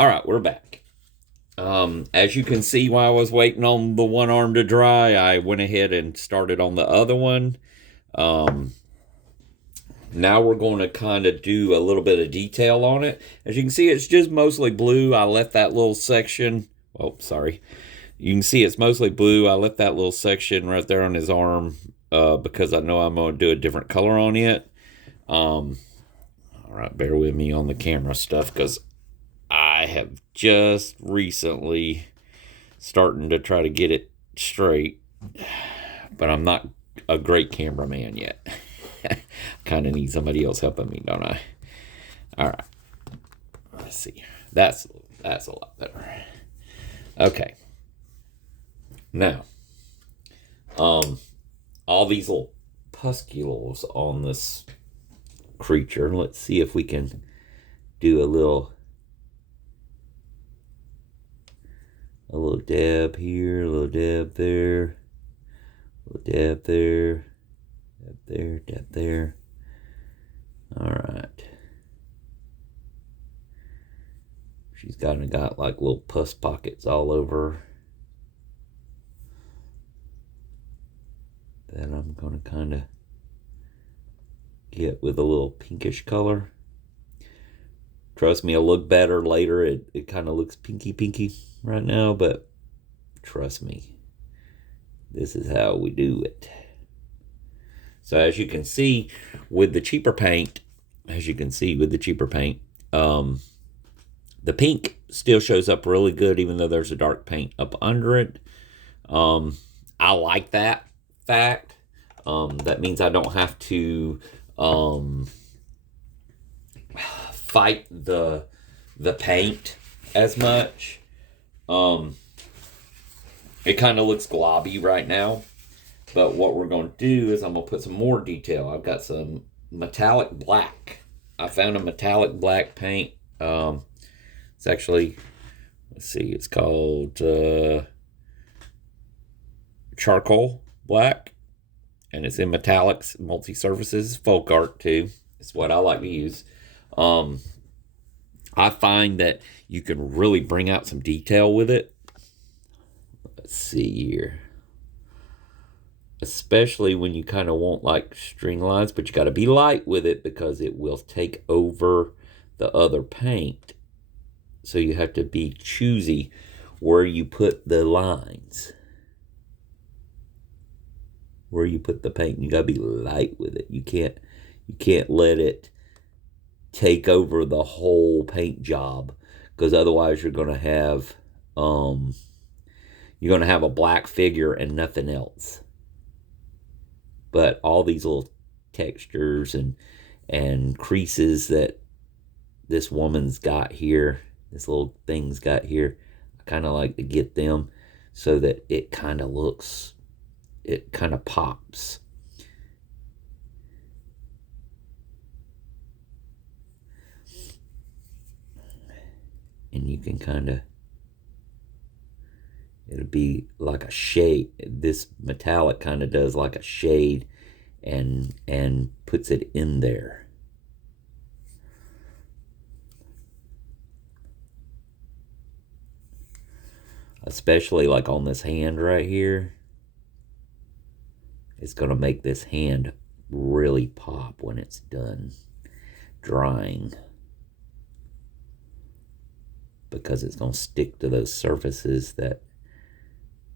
All right, we're back. As you can see, while I was waiting on the one arm to dry, I went ahead and started on the other one. Um, Now we're going to kind of do a little bit of detail on it. As you can see, it's just mostly blue. I left that little section. Oh, sorry. You can see it's mostly blue. I left that little section right there on his arm because I know I'm going to do a different color on it. All right, bear with me on the camera stuff because I have just recently starting to try to get it straight, but I'm not a great cameraman yet. Kind of need somebody else helping me, don't I? All right. Let's see. That's a lot better. Okay. Now, all these little puscules on this creature. Let's see if we can do a little dab here, a little dab there, a little dab there, dab there, dab there. All right. She's got like little pus pockets all over that I'm going to kind of get with a little pinkish color. Trust me, it'll look better later. It kind of looks pinky right now, but trust me, this is how we do it. So as you can see with the cheaper paint, the pink still shows up really good, even though there's a dark paint up under it. I like that fact. That means I don't have to fight the paint as much. It kind of looks globby right now, but what we're going to do is I'm going to put some more detail. I've got some metallic black. I found a metallic black paint. It's actually, let's see, it's called charcoal black, and it's in metallics, multi-surfaces, folk art too. It's what I like to use. I find that you can really bring out some detail with it. Let's see here. Especially when you kind of want like string lines, but you got to be light with it because it will take over the other paint. So you have to be choosy where you put the lines, where you put the paint. You got to be light with it. You can't let it take over the whole paint job, because otherwise you're going to have a black figure and nothing else. But all these little textures and creases that this woman's got here, this little thing's got here, I kind of like to get them so that it kind of pops. And you can it'll be like a shade. This metallic kind of does like a shade and puts it in there. Especially like on this hand right here. It's going to make this hand really pop when it's done drying, because it's going to stick to those surfaces that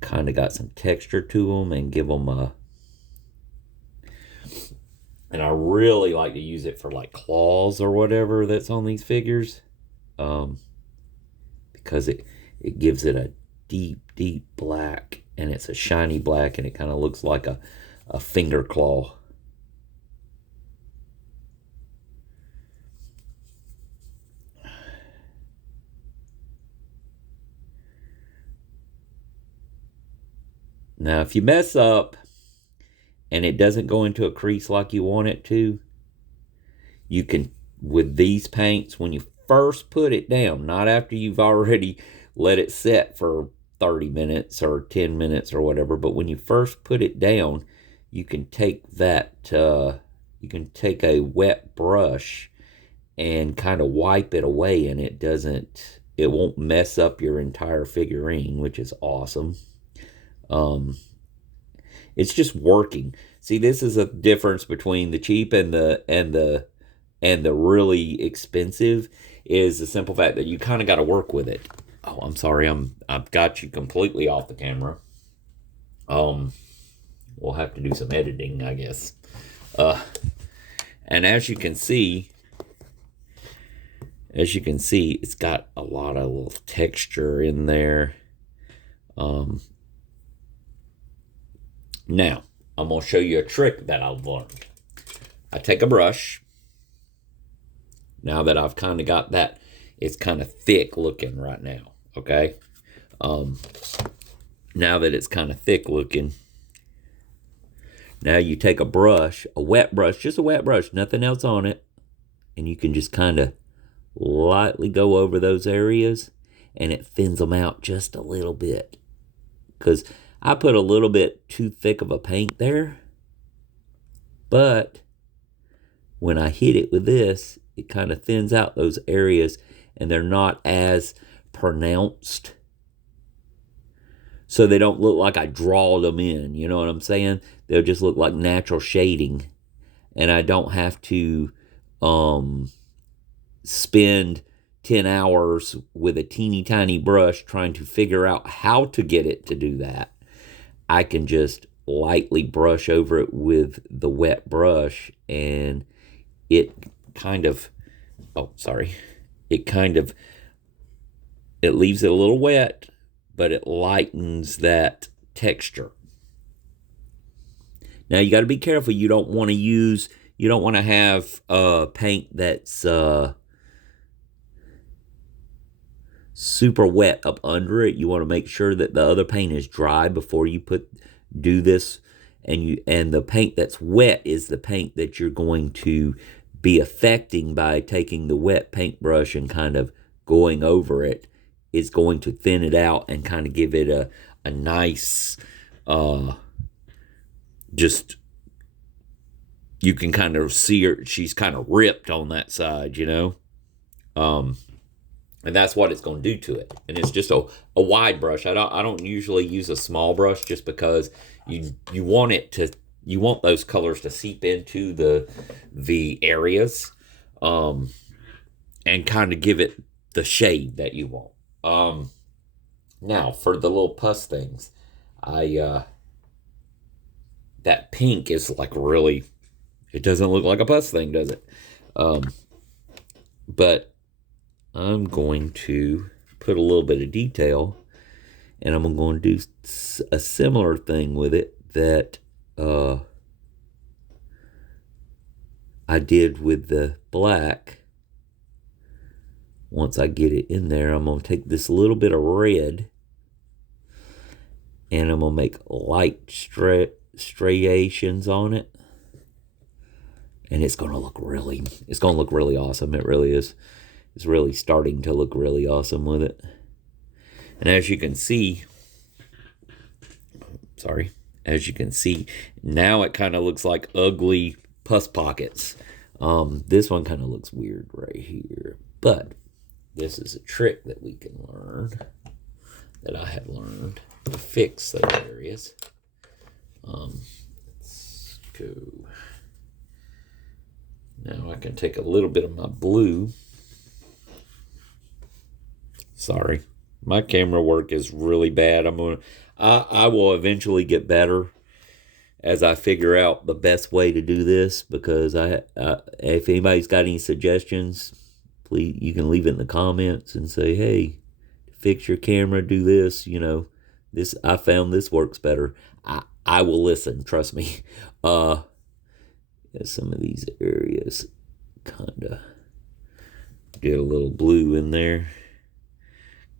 kind of got some texture to them and give them and I really like to use it for like claws or whatever that's on these figures, because it gives it a deep black, and it's a shiny black, and it kind of looks like a finger claw. Now, if you mess up and it doesn't go into a crease like you want it to, you can, with these paints, when you first put it down, not after you've already let it set for 30 minutes or 10 minutes or whatever, but when you first put it down, you can take you can take a wet brush and kind of wipe it away, and it doesn't it won't mess up your entire figurine, which is awesome. Um, it's just working. See, this is a difference between the cheap and the really expensive, is the simple fact that you kind of got to work with it. Oh, I'm sorry, I've got you completely off the camera. Um, we'll have to do some editing, I guess. Uh, and as you can see, it's got a lot of little texture in there. Now, I'm going to show you a trick that I've learned. I take a brush. Now that I've kind of got that, it's kind of thick looking right now, okay? Now that it's kind of thick looking, now you take a brush, a wet brush, just a wet brush, nothing else on it, and you can just kind of lightly go over those areas, and it thins them out just a little bit. Because I put a little bit too thick of a paint there, but when I hit it with this, it kind of thins out those areas, and they're not as pronounced. So they don't look like I draw them in, you know what I'm saying? They'll just look like natural shading, and I don't have to spend 10 hours with a teeny tiny brush trying to figure out how to get it to do that. I can just lightly brush over it with the wet brush, and it kind of, it leaves it a little wet, but it lightens that texture. Now you got to be careful. You don't want to have paint that's super wet up under it. You want to make sure that the other paint is dry before you do this, and the paint that's wet is the paint that you're going to be affecting by taking the wet paintbrush and kind of going over it. Is going to thin it out and kind of give it a nice just, you can kind of see her, she's kind of ripped on that side, you know. And that's what it's going to do to it. And it's just a wide brush. I don't usually use a small brush, just because you want those colors to seep into the areas, and kind of give it the shade that you want. Now for the little pus things, that pink is like really, it doesn't look like a pus thing, does it? But I'm going to put a little bit of detail, and I'm going to do a similar thing with it that I did with the black. Once I get it in there, I'm going to take this little bit of red, and I'm going to make light striations on it. And it's going to look really awesome. It really is. It's really starting to look really awesome with it. And as you can see, now it kind of looks like ugly pus pockets. This one kind of looks weird right here. But this is a trick that we can learn, that I have learned to fix those areas. Let's go. Now I can take a little bit of my blue. Sorry, my camera work is really bad. I will eventually get better as I figure out the best way to do this, because if anybody's got any suggestions, please, you can leave it in the comments and say, hey, fix your camera, do this, you know, this, I found this works better. I will listen, trust me. Some of these areas kind of get a little blue in there.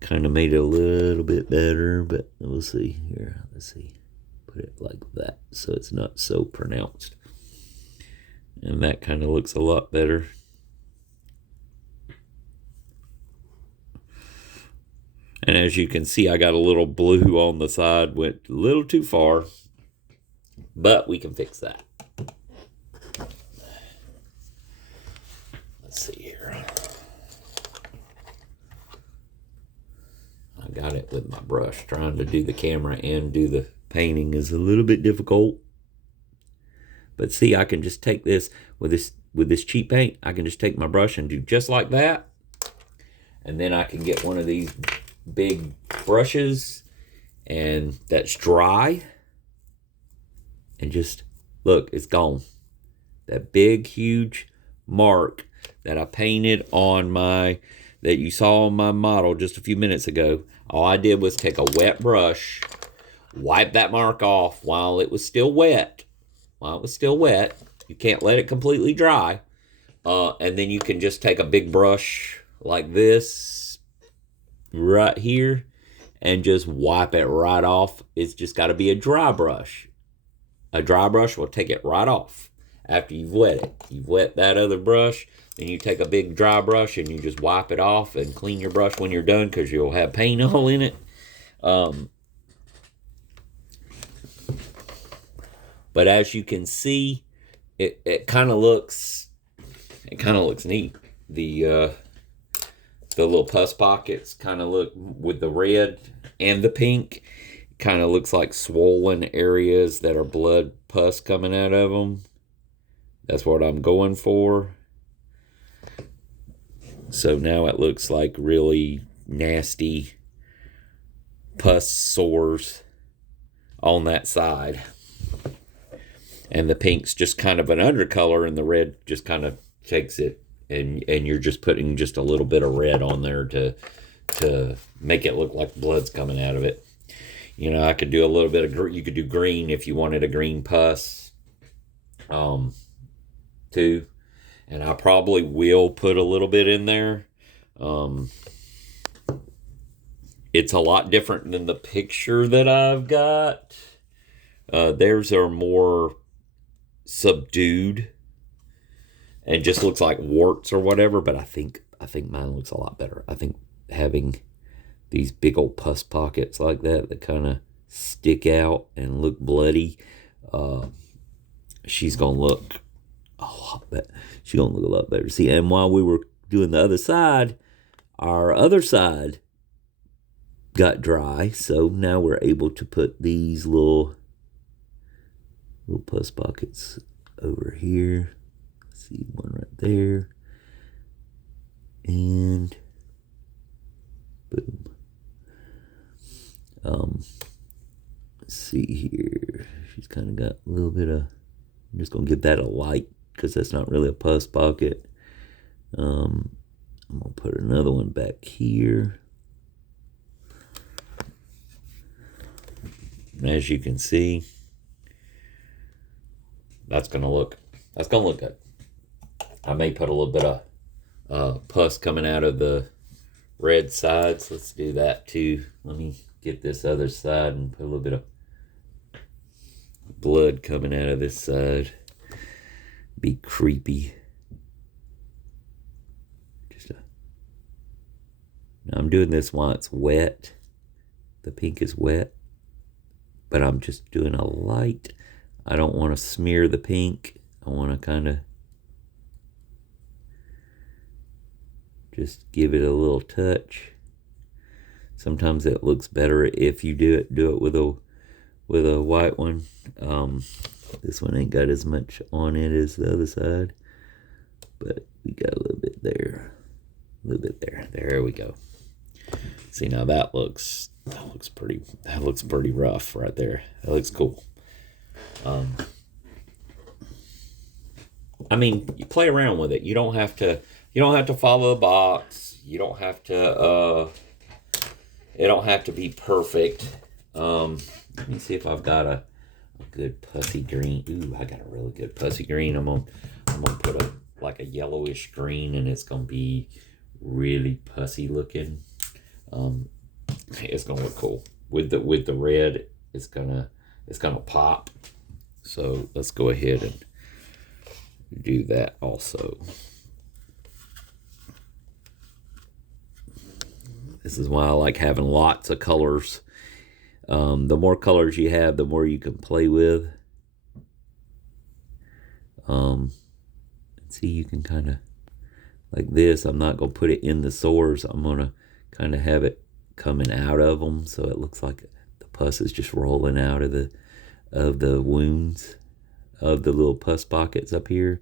Kind of made it a little bit better, but we'll see here. Let's see. Put it like that so it's not so pronounced. And that kind of looks a lot better. And as you can see, I got a little blue on the side, went a little too far, but we can fix that. Let's see here. wet with my brush. Trying to do the camera and do the painting is a little bit difficult. But see, I can just take this with this cheap paint. I can just take my brush and do just like that. And then I can get one of these big brushes and that's dry. And just, look, it's gone. That big, huge mark that I painted on that you saw on my model just a few minutes ago. All I did was take a wet brush, wipe that mark off while it was still wet. You can't let it completely dry. And then you can just take a big brush like this right here and just wipe it right off. It's just got to be a dry brush. A dry brush will take it right off after you've wet it. You've wet that other brush, then you take a big dry brush and you just wipe it off and clean your brush when you're done because you'll have paint all in it. But as you can see, it kind of looks neat. The little pus pockets kind of look, with the red and the pink, kind of looks like swollen areas that are blood pus coming out of them. That's what I'm going for. So now it looks like really nasty pus sores on that side. And the pink's just kind of an undercolor, and the red just kind of takes it, and you're just putting just a little bit of red on there to make it look like blood's coming out of it. You know, I could do a little bit of, you could do green if you wanted a green pus, too. And I probably will put a little bit in there. It's a lot different than the picture that I've got. Theirs are more subdued and just looks like warts or whatever, but I think mine looks a lot better. I think having these big old pus pockets like that kind of stick out and look bloody, she's gonna look a lot better. She's gonna look a lot better. See, and while we were doing the other side, our other side got dry, so now we're able to put these little pus pockets over here. See, one right there, and boom. Let's see here. She's kind of got a little bit of, I'm just gonna give that a light because that's not really a pus pocket. I'm gonna put another one back here. And as you can see, that's gonna look good. I may put a little bit of pus coming out of the red sides. Let's do that too. Let me get this other side and put a little bit of blood coming out of this side. Be creepy. Now I'm doing this while it's wet. The pink is wet, but I'm just doing a light. I don't want to smear the pink. I want to kind of just give it a little touch. Sometimes it looks better if you do it with a white one. This one ain't got as much on it as the other side, but we got a little bit there, a little bit there. There we go. See, now that looks pretty rough right there. That looks cool. I mean, you play around with it. You don't have to follow a box. You don't have to it don't have to be perfect. Let me see if I've got a good pussy green. Ooh, I got a really good pussy green. I'm gonna put like a yellowish green, and it's gonna be really pussy looking. It's gonna look cool with the red. It's gonna pop. So let's go ahead and do that also. This is why I like having lots of colors. The more colors you have, the more you can play with. See, you can kind of, like this, I'm not going to put it in the sores. I'm going to kind of have it coming out of them, so it looks like the pus is just rolling out of the wounds of the little pus pockets up here.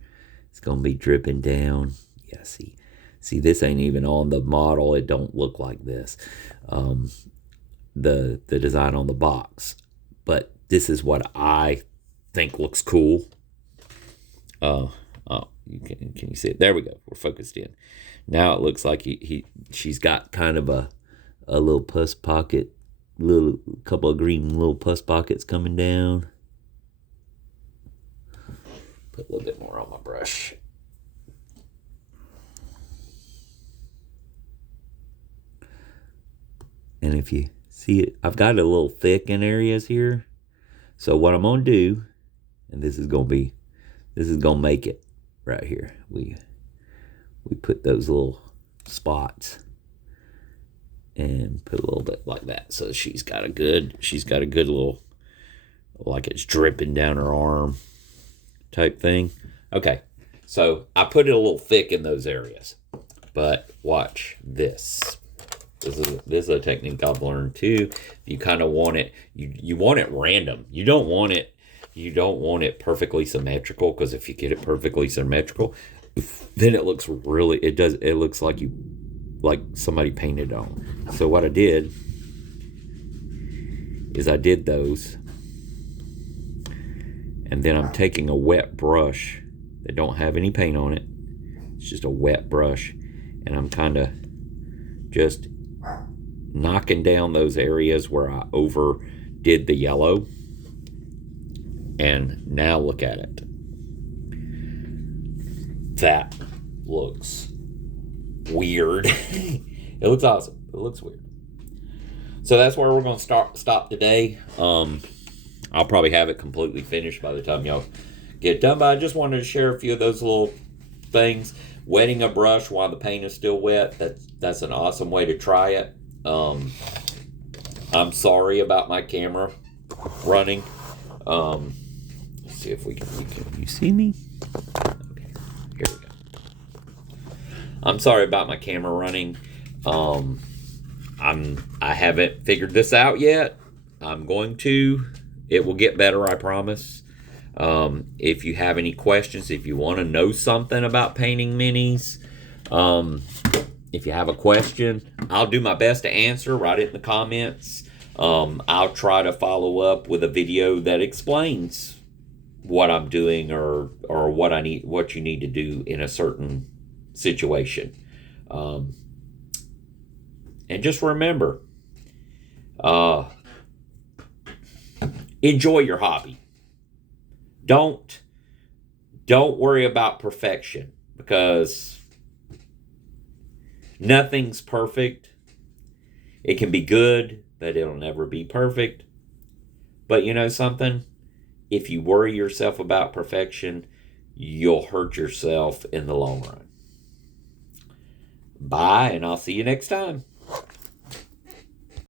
It's gonna be dripping down. Yeah, see, this ain't even on the model. It don't look like this. The design on the box, but this is what I think looks cool. Oh, can you see it? There we go. We're focused in. Now it looks like she's got kind of a little pus pocket, little couple of green little pus pockets coming down. Put a little bit more on my brush. And if you see it, I've got it a little thick in areas here. So what I'm gonna do, and this is gonna make it right here. We put those little spots and put a little bit like that. So she's got a good little, like it's dripping down her arm type thing. Okay, so I put it a little thick in those areas, but watch this. This is a technique I've learned too. You kind of want it, you want it random. You don't want it perfectly symmetrical, because if you get it perfectly symmetrical, then it looks it looks like somebody painted on. So what I did is I did those, and then I'm taking a wet brush that don't have any paint on it. It's just a wet brush, and I'm kind of just knocking down those areas where I overdid the yellow. And now look at it. That looks weird. It looks awesome. It looks weird. So that's where we're going to stop today. I'll probably have it completely finished by the time y'all get done, but I just wanted to share a few of those little things. Wetting a brush while the paint is still wet, that's an awesome way to try it. I'm sorry about my camera running. Let's see if we can you see me? Okay, here we go. I'm sorry about my camera running. I haven't figured this out yet. I'm going to. It will get better, I promise. If you have any questions, if you want to know something about painting minis, if you have a question, I'll do my best to answer. Write it in the comments. I'll try to follow up with a video that explains what I'm doing or what you need to do in a certain situation. And just remember, enjoy your hobby. Don't worry about perfection, because nothing's perfect. It can be good, but it'll never be perfect. But you know something? If you worry yourself about perfection, you'll hurt yourself in the long run. Bye, and I'll see you next time.